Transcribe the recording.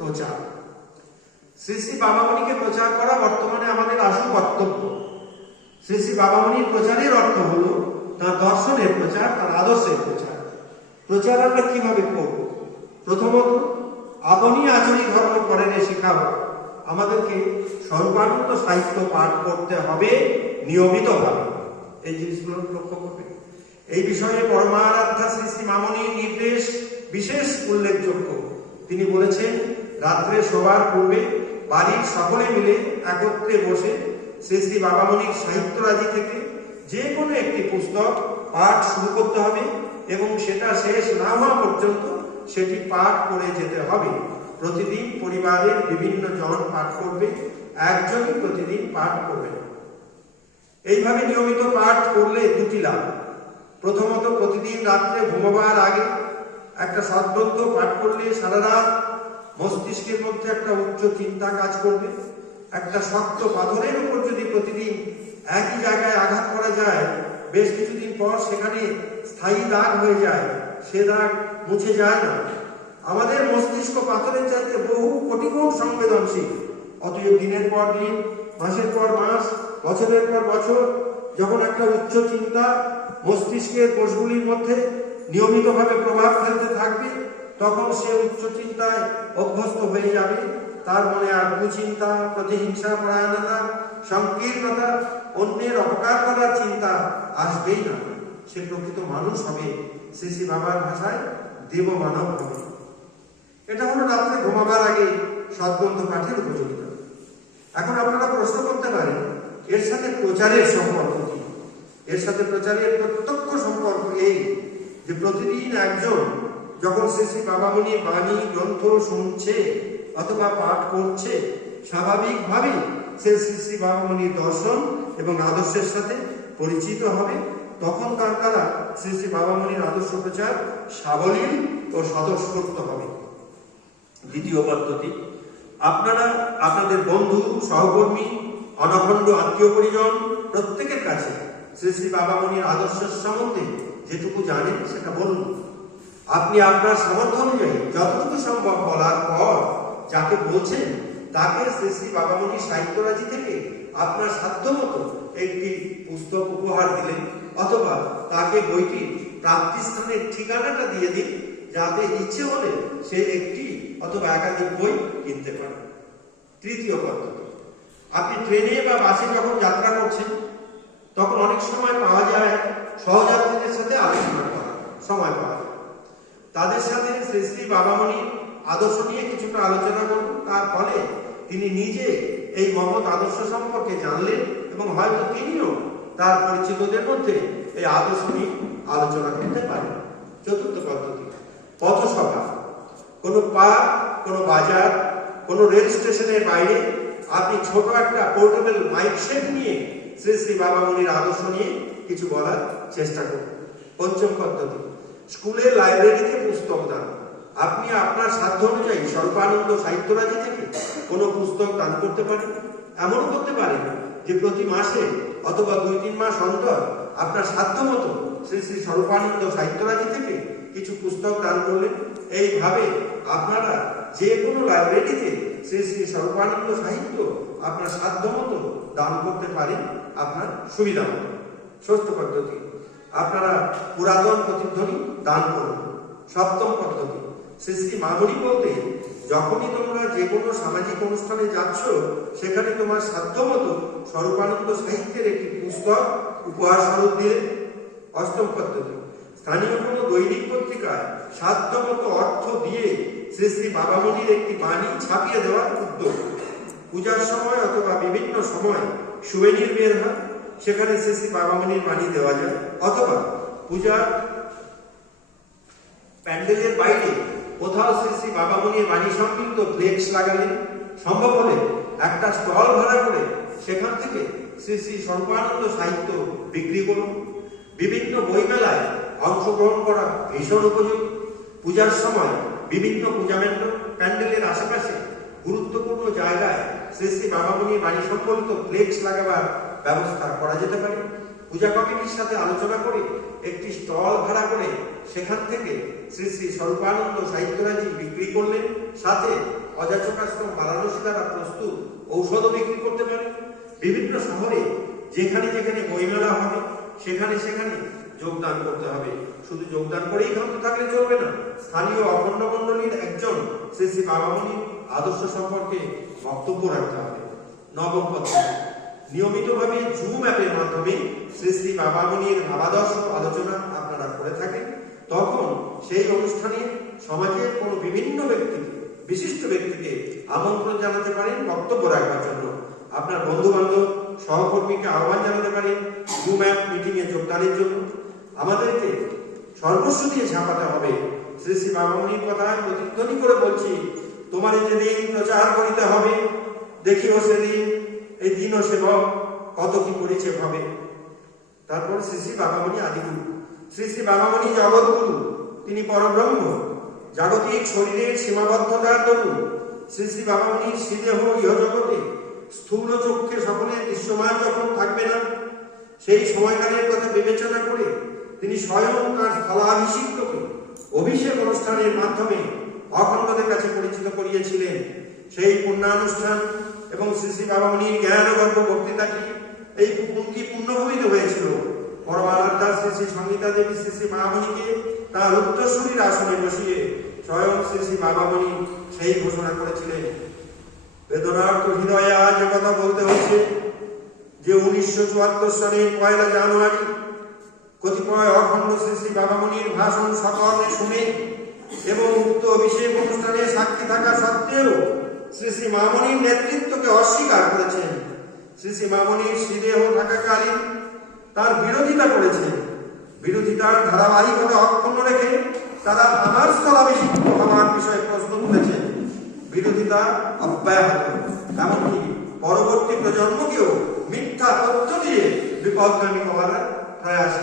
প্রচার। শ্রী শ্রী বাবামণিকে প্রচার করা বর্তমানে আমাদের আসল কর্তব্য। শ্রী শ্রী বাবামণির প্রচারের অর্থ হলো তার দর্শনের প্রচার, তার আদর্শের প্রচার। প্রচার আমরা কিভাবে করব? প্রথমত, আপনি আচরি ধর্ম করেন শিখাও, আমাদেরকে স্বরূপানন্দ সাহিত্য পাঠ করতে হবে নিয়মিতভাবে। এই জিনিসগুলো লক্ষ্য করবে। এই বিষয়ে পরমারাধ্যা শ্রী শ্রী মামনির নির্দেশ বিশেষ উল্লেখযোগ্য। তিনি বলেছেন, রাত্রে শোবার পূর্বে বাড়ির সকলে মিলে একত্রে বসে শ্রী শ্রী বাবামণির সাহিত্যরাজি থেকে যে কোনো একটি পুস্তক পাঠ শুরু করতে হবে এবং সেটা শেষ না হওয়া পর্যন্ত সেটি পাঠ করে যেতে হবে। প্রতিদিন পরিবারের বিভিন্ন জন পাঠ করবে, একজনই প্রতিদিন পাঠ করবে। এইভাবে নিয়মিত পাঠ করলে দুটি লাভ। প্রথমত, প্রতিদিন রাত্রে ঘুমাবার আগে একটা সদ্গ্রন্থ পাঠ করলে সারা রাত মস্তিষ্কের মধ্যে একটা উচ্চ চিন্তা কাজ করবে। একটা শক্ত পাথরের উপর যদি প্রতিদিন একই জায়গায় আঘাত করা যায়, বেশ কিছুদিন পর সেখানে স্থায়ী দাগ হয়ে যায়, সে দাগ মুছে যায় না। আমাদের মস্তিষ্ক পাথরের চাইতে বহু কোটি গুণ সংবেদনশীল। অতএব দিনের পর দিন, মাসের পর মাস, বছরের পর বছর যখন একটা উচ্চ চিন্তা মস্তিষ্কের কোষগুলির মধ্যে নিয়মিতভাবে প্রভাব ফেলতে থাকবে, তখন সে উচ্চ চিন্তায় অভ্যস্ত হয়ে যাবে। তার মনে আর কুচিন্তা, প্রতিহিংসা পরায়ণতা, সংকীর্ণতা, অন্যের অপকার করার চিন্তা আসবেই না। সে প্রকৃত মানুষ হবে, শ্রী শ্রী বাবার ভাষায় দেবমানব হবে। এটা হলো রাত্রে ঘুমাবার আগে সদ্গ্রন্থ পাঠের উপযোগিতা। এখন আপনারা প্রশ্ন করতে পারেন, এর সাথে প্রচারের সম্পর্ক কি? এর সাথে প্রচারের প্রত্যক্ষ সম্পর্ক এই যে প্রতিদিন একজন যখন শ্রী শ্রী বাবামণির বাণী গ্রন্থ শুনছে অথবা পাঠ করছে, স্বাভাবিকভাবে সে শ্রী শ্রী বাবামণির দর্শন এবং আদর্শের সাথে পরিচিত হবে। তখন তার দ্বারা শ্রী শ্রী বাবামণির আদর্শ প্রচার সাবলীল ও স্বতঃস্ফূর্ত হবে। দ্বিতীয় পদ্ধতি, আপনারা আপনাদের বন্ধু, সহকর্মী, অনখণ্ড আত্মীয় পরিজন প্রত্যেকের কাছে শ্রী শ্রী বাবামণির আদর্শের সম্বন্ধে যেটুকু জানেন সেটা বলুন। আপনি আপনার সামর্থ্য অনুযায়ী যতটুকু সম্ভব বলার পর যাকে বলছেন তাকে শ্রী শ্রী বাবামণির সাহিত্যরাজি থেকে আপনার সাধ্যমতো একটি পুস্তক উপহার দিলেন, অথবা তাকে বইটির প্রাপ্তিস্থানের ঠিকানাটা দিয়ে দিন, যাতে ইচ্ছে হলে সে একটি অথবা একাধিক বই কিনতে পারে। তৃতীয় পদ্ধতি, আপনি ট্রেনে বা বাসে যখন যাত্রা করছেন তখন অনেক সময় পাওয়া যায় সহযাত্রীদের সাথে আলোচনা করা সময় পাওয়া যায়। তাদের সাথে শ্রী শ্রী বাবামণির আদর্শ নিয়ে কিছুটা আলোচনা করুন। তার ফলে তিনি নিজে এই মহৎ আদর্শ সম্পর্কে জানলেন এবং হয়তো তিনিও তার পরিচিতদের মধ্যে এই আদর্শ নিয়ে আলোচনা করতে পারেন। চতুর্থ পদ্ধতি, পথসভা। কোনো পার্ক, কোনো বাজার, কোনো রেল স্টেশনের বাইরে আপনি ছোট একটা পোর্টেবল মাইক সেট নিয়ে শ্রী শ্রী বাবামণির আদর্শ নিয়ে কিছু বলার চেষ্টা করুন। পঞ্চম পদ্ধতি, স্কুলের লাইব্রেরিতে পুস্তক দান। আপনি আপনার সাধ্য অনুযায়ী স্বরূপানন্দ সাহিত্যরাজি থেকে কোনো পুস্তক দান করতে পারেন। এমনও করতে পারেন যে প্রতি মাসে অথবা 2-3 মাস অন্তর আপনার সাধ্য মতো শ্রী শ্রী স্বরূপানন্দ সাহিত্যরাজি থেকে কিছু পুস্তক দান করলেন। এইভাবে আপনারা যে কোনো লাইব্রেরিতে শ্রী শ্রী স্বরূপানন্দ সাহিত্য আপনার সাধ্য মতো দান করতে পারেন, আপনার সুবিধা মতো। ষষ্ঠ পদ্ধতি, আপনারা পুরাতন প্রতিধ্বনি দান করুন। সপ্তম পদ্ধতি, শ্রী শ্রী মামনি বলতে, যখনই তোমরা যে কোনো সামাজিক অনুষ্ঠানে যাচ্ছ সেখানে তোমার সাধ্য মতো স্বরূপানন্দ সাহিত্যের একটি পুস্তক উপহার স্বরূপ দিলে। অষ্টম পদ্ধতি, স্থানীয় কোনো দৈনিক পত্রিকায় সাধ্য মতো অর্থ দিয়ে শ্রী শ্রী বাবামণির একটি বাণী ছাপিয়ে দেওয়ার উদ্যোগ। পূজার সময় অথবা বিভিন্ন সময় সুবেনির বের হয়, সেখানে শ্রী শ্রী বাবামণির বাণী দেওয়া যায়। অথবা পূজার প্যান্ডেলের বাইরে কোথাও শ্রী শ্রী বাবামণির বাণী সংক্রান্ত ফ্লেক্স লাগালেন। সম্ভব হলে একটা স্টল ভাড়া করে সেখান থেকে শ্রী শ্রী স্বরূপানন্দ সাহিত্য বিক্রি করুন। বিভিন্ন বইমেলায় অংশগ্রহণ করা ভীষণ উপযোগী। পূজার সময় বিভিন্ন পূজা প্যান্ডেলের আশেপাশে গুরুত্বপূর্ণ জায়গায় শ্রী শ্রী বাবামণির বাণী সম্বলিত ফ্লেক্স লাগাবার ব্যবস্থা করা যেতে পারে। পূজা কমিটির সাথে আলোচনা করে একটি স্টল ভাড়া করে সেখান থেকে শ্রী শ্রী স্বরূপানন্দ সাহিত্যরাজি বিক্রি করলেন, সাথে অযাচক আশ্রম বারাণসী দ্বারা প্রস্তুত ঔষধও বিক্রি করতে পারে। বিভিন্ন শহরে যেখানে যেখানে বইমেলা হবে সেখানে সেখানে যোগদান করতে হবে। শুধু যোগদান করেই ক্ষান্ত থাকলে চলবে না, স্থানীয় অখণ্ড মণ্ডলীর একজন শ্রী শ্রী বাবামণির আদর্শ সম্পর্কে বক্তব্য রাখতে হবে। নবম পদ্ধতি, নিয়মিতভাবে জুম অ্যাপের মাধ্যমে শ্রী শ্রী বাবামণির ভাবাদর্শ আলোচনা আপনারা করে থাকেন, তখন সেই অনুষ্ঠানে সমাজের কোনো বিভিন্ন ব্যক্তিকে, বিশিষ্ট ব্যক্তিকে আমন্ত্রণ জানাতে পারেন বক্তব্য রাখবার জন্য। আপনার বন্ধু বান্ধব সহকর্মীকে আহ্বান জানাতে পারেন জুম অ্যাপ মিটিং এ যোগদানের জন্য। আমাদেরকে সর্বস্ব দিয়ে ঝাঁপাতে হবে। শ্রী শ্রী বাবামণির কথায় প্রতিধ্বনি করে বলছি, তোমার যেদিন প্রচার করিতে হবে, দেখিও সেদিন এই দিন ও সেবক কত কি করিছে ভাবে। তারপর শ্রী শ্রী বাবামণি আদিগুরু, শ্রী শ্রী বাবামণি জগৎগুরু, তিনি পরব্রহ্ম, জাগতিক শরীরের সীমাবদ্ধতার দরুন শ্রী শ্রী বাবামণির শ্রীদেহ ইহ জগতে স্থূল চক্ষে সকলে দৃশ্যমান যখন থাকবে না, সেই সময়কালের কথা বিবেচনা করে তিনি স্বয়ং তার স্থলাভিষিক্তকে অভিষেক অনুষ্ঠানের মাধ্যমে অখণ্ডদের কাছে পরিচিত করিয়েছিলেন। সেই পুণ্যানুষ্ঠান এবং শ্রী শ্রী বাবামণির জ্ঞানগর্ভ বক্তৃতাটি এই কুন্তী পুণ্যভূমিত হয়েছিল। পরমারাধ্যা শ্রী শ্রী সংগীতা দেবী শ্রী শ্রী বাবামণিকে তার উত্তরসূরির আসনে বসিয়ে স্বয়ং শ্রী শ্রী বাবামণি সেই ঘোষণা করেছিলেন। বেদনার্থ হৃদয়ে আজ কথা বলতে হচ্ছে যে 1974 সালের 1 জানুয়ারি কতিপয় অখণ্ড শ্রী শ্রী বাবামণির ভাষণ সকলে শুনে এবং উক্ত অভিষেক অনুষ্ঠানে সাক্ষী থাকা সত্ত্বেও শ্রী শ্রী মামণির নেতৃত্বকে অস্বীকার করেছেন। শ্রী শ্রী মামণির শ্রীদেহ থাকাকালীন তার বিরোধিতা করেছেন। বিরোধিতার ধারাবাহিকতা অক্ষুণ্ণ রেখে তারা আমার স্থলাভিষিক্ত হওয়ার বিষয়ে প্রশ্ন তুলেছেন। বিরোধিতা অব্যাহত, এমনকি পরবর্তী প্রজন্মকেও মিথ্যা তথ্য দিয়ে বিপদগামী হওয়ার প্রয়াস